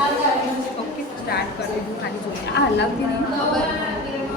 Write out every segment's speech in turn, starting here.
Okay start कर दे खाली जो अलग भी नहीं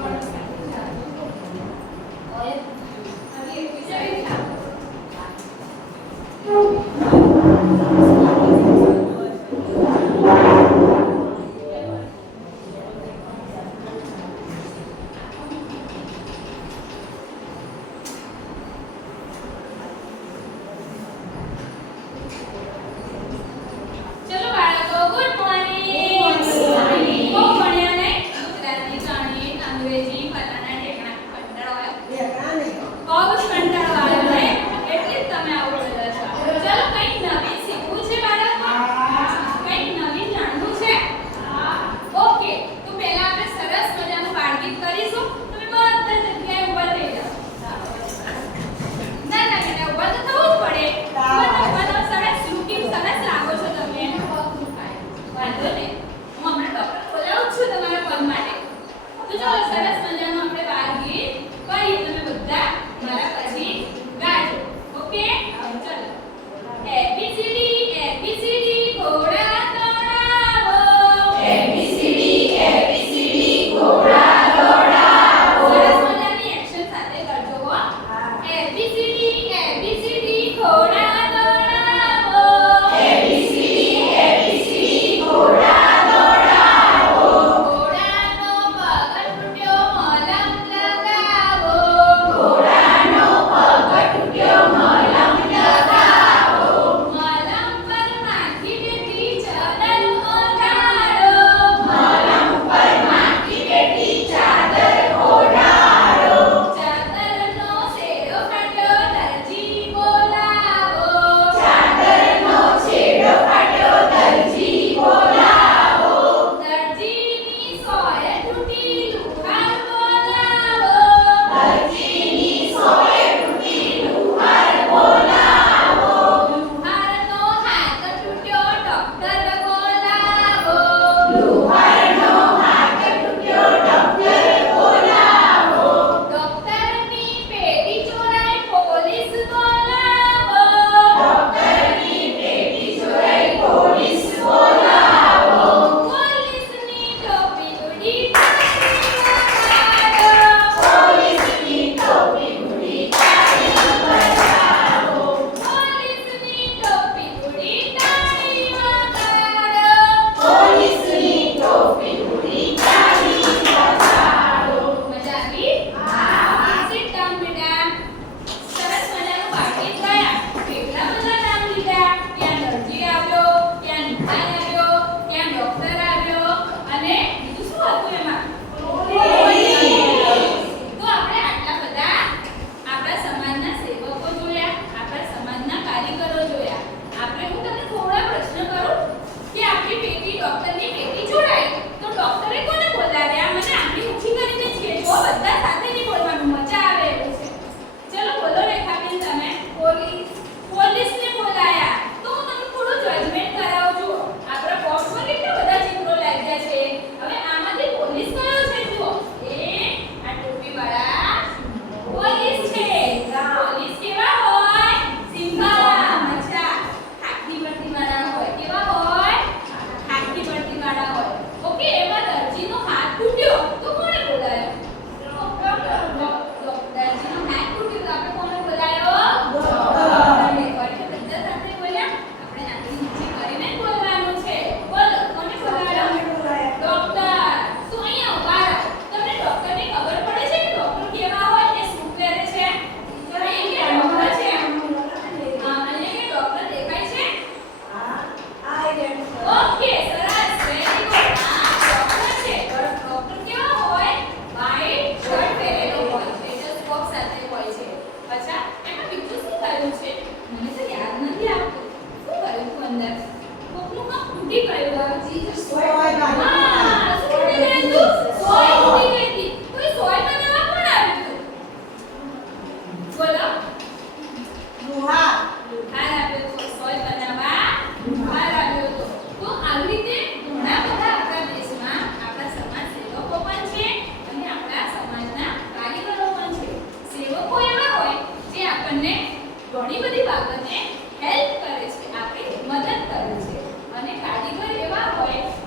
ઘણી બધી બાબતને હેલ્પ કરે છે, આપણી મદદ કરે છે. અને કારીગર એવા હોય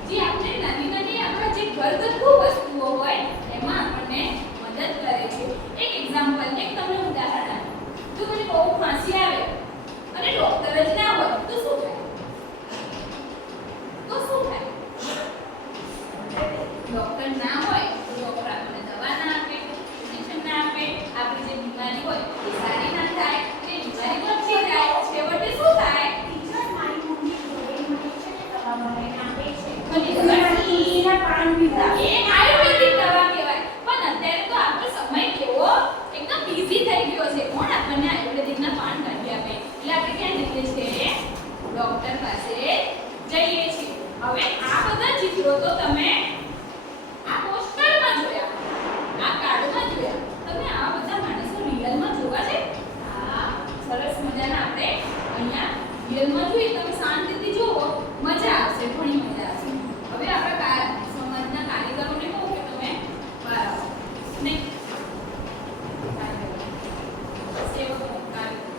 ડૉક્ટર ના હોય તો ડૉક્ટર આપણને દવા ના આપે, ઇન્જેક્શન ના આપે, આપણી જે બીમારી હોય એ સારી ના થાય, એ બીમારી વધતી જાય, છેવટે શું થાય? ટીચર મારી મમ્મી ઘરે મને છે ને દવા બનાવીને આપે છે. બધી દવા એના પાન પીવડાવે. એ આયુર્વેદિક દવા કહેવાય. પણ અત્યારે તો આપણો સમય કેવો એકદમ બિઝી થઈ ગયો છે. કોણ આપણને આયુર્વેદિકના પાન કાઢી આપે? એટલે આપણે ક્યાં જઈએ છીએ? ડૉક્ટર પાસે જઈએ છીએ. હવે આ બધા ચિત્રો તો તમે આ પોસ્ટરમાં જોયા, આ કાર્ડમાં જોયા. તમે આ બધા માણસો રિયલમાં જોવા છે? હા, સરસ મજાના આપણે અહીંયા રિયલમાં જોઈએ. તમે શાંતિથી જુઓ, મજા આવશે, ઘણી મજા આવશે. હવે આપણા સમાજના કારીગરોને કહું કે તમે બહાર આવો. નહીં સેવકો કારીગરો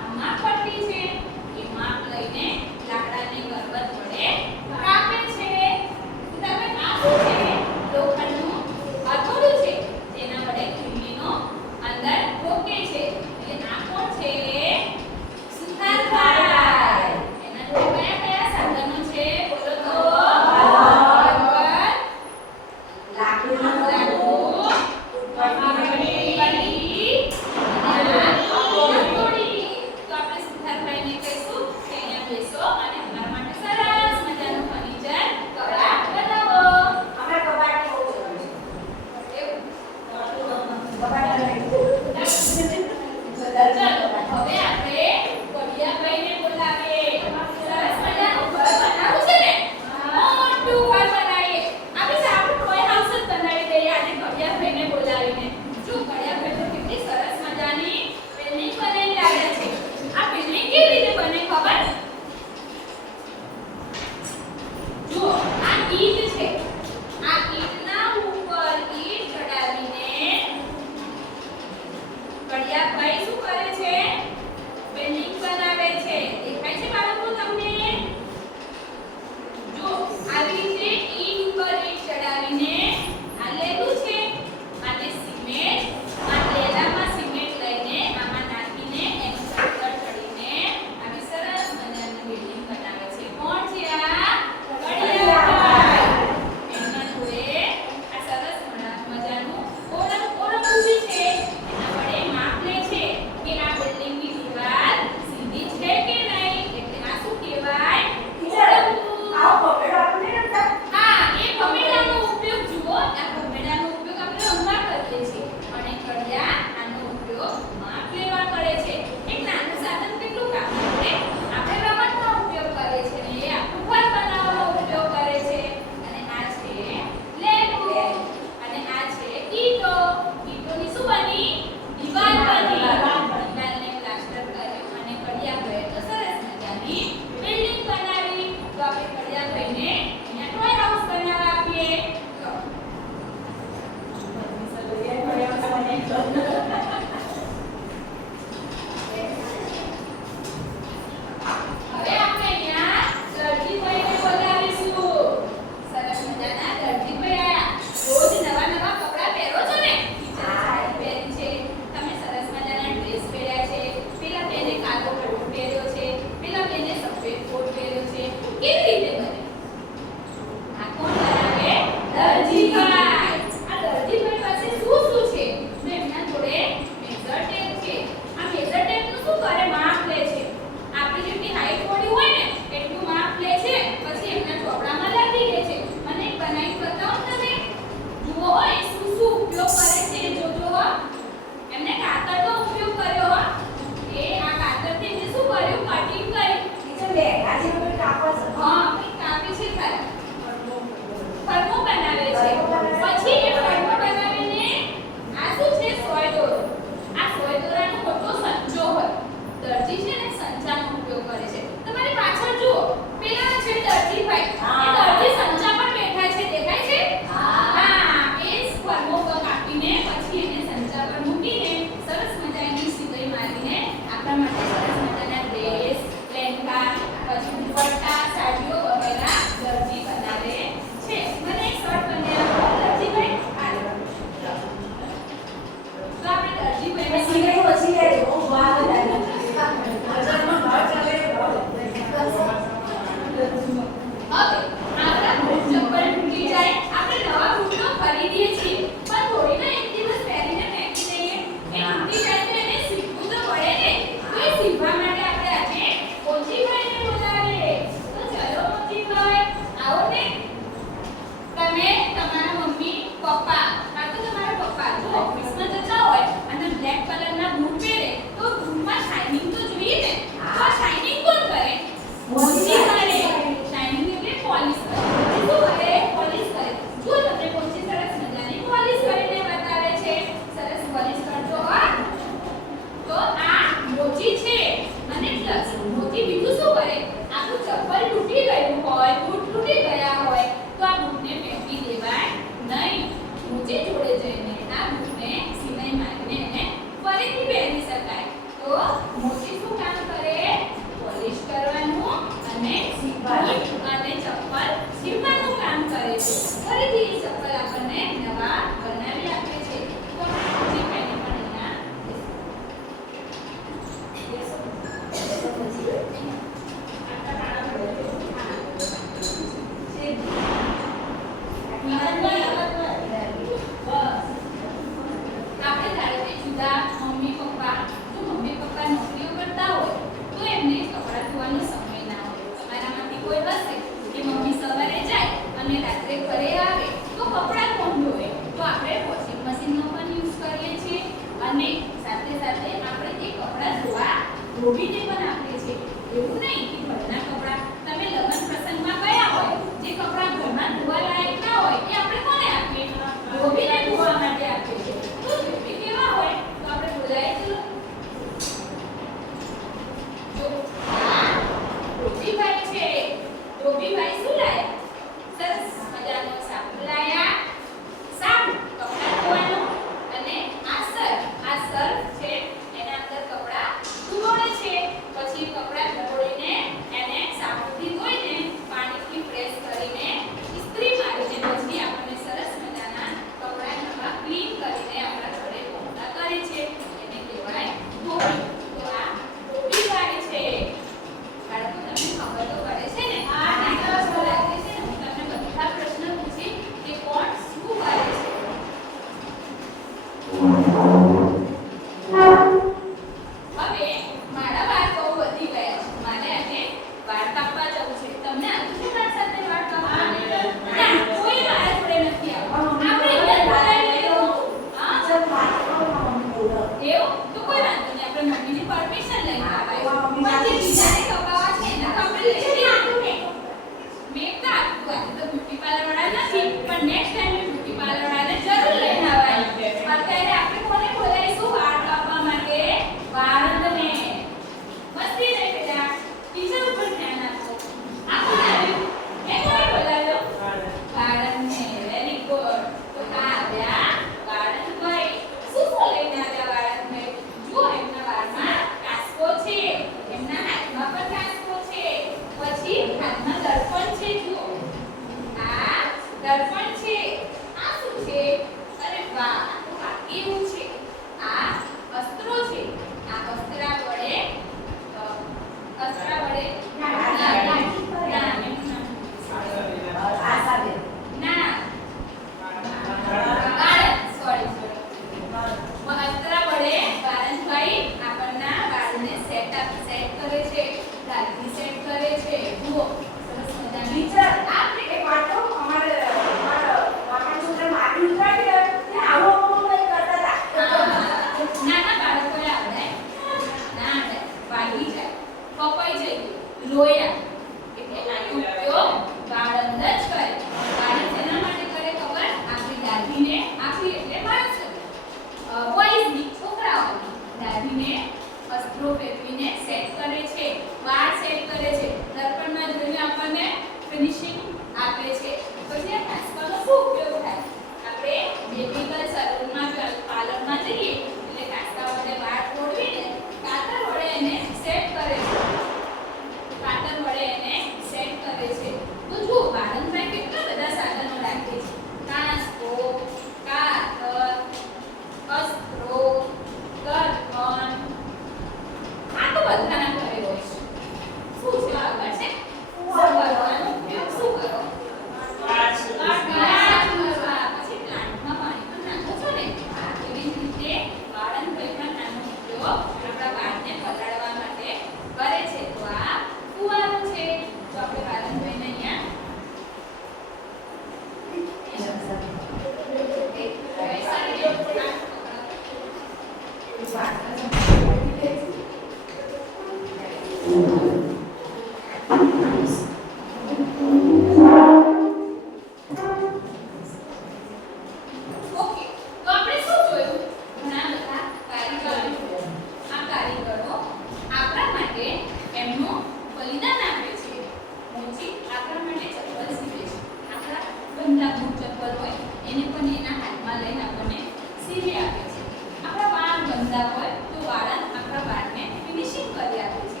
સમજીના હાથમાં લઈને આપણને સીવી આપે છે. આપણા વાળ ગંદા હોય તો વાળા આપણા વાળને ફિનિશિંગ કરી આપે છે.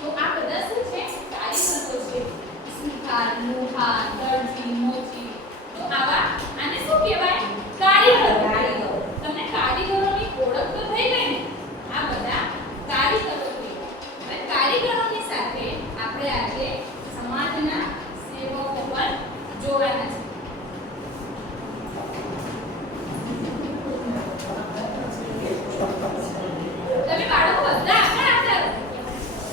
તો આ બધા શું છે? કારીગરો છે. સુથાર, લુહાર, દરજી, મોચી. તો આવા આને શું કહેવાય? કારીગરો. તમને કારીગરોની ઓળખ તો થઈ ગઈ ને? આ બધા કારીગરો કહેવાય. હવે કારીગરોની સાથે આપણે આજે સમાજના સેવકો પણ જોવાના છે. તમે બાળકો બધા આગળ આવતા રહો.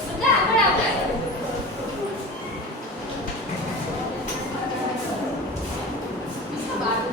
બધા આગળ આવતા રહો. મિસ્ટર બાળકો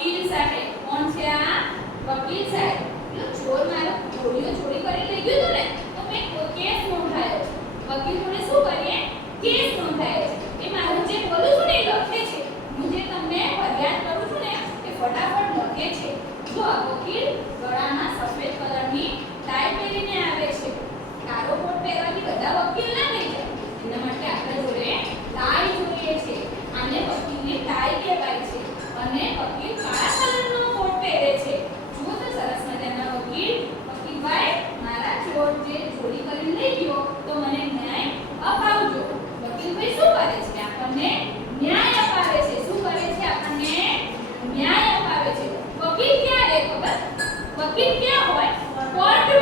વકીલ સાહેબ. કોણ છે આ? વકીલ સાહેબ. પેલો ચોર મારો ગોળીઓ ચોરી કરી લઈ ગયો હતો ને, તો મેં કેસ નોંધાયો. વકીલ જોડે શું કરીએ? કેસ નોંધાયો છે. એ મારું જે બોલું છું ને એ લખે છે. હું જે તમને ફરિયાદ કરું છું ને એ ફટાફટ લખે છે. જો આ વકીલ ગળામાં સફેદ કલરની ટાઈ પહેરીને આવે છે. કાળો કોટ પહેરવાથી બધા વકીલ ના થઈ જાય. એના માટે આપણા જોડે ટાઈ જોઈએ છે. આને વકીલની ટાઈ કહેવાય છે. અને વકીલ કાળા કલરનો કોટ પહેરે છે. જુઓ તો સરસ મજાના વકીલ. વકીલભાઈ, મારા ચોર જે ચોરી કરીને લઈ ગયો તો મને ન્યાય અપાવજો. વકીલભાઈ શું કરે છે? આપણને ન્યાય અપાવે છે. શું કરે છે? આપણને ન્યાય અપાવે છે. વકીલ ક્યાં રહે ખબર? વકીલ ક્યાં હોય? કોર્ટમાં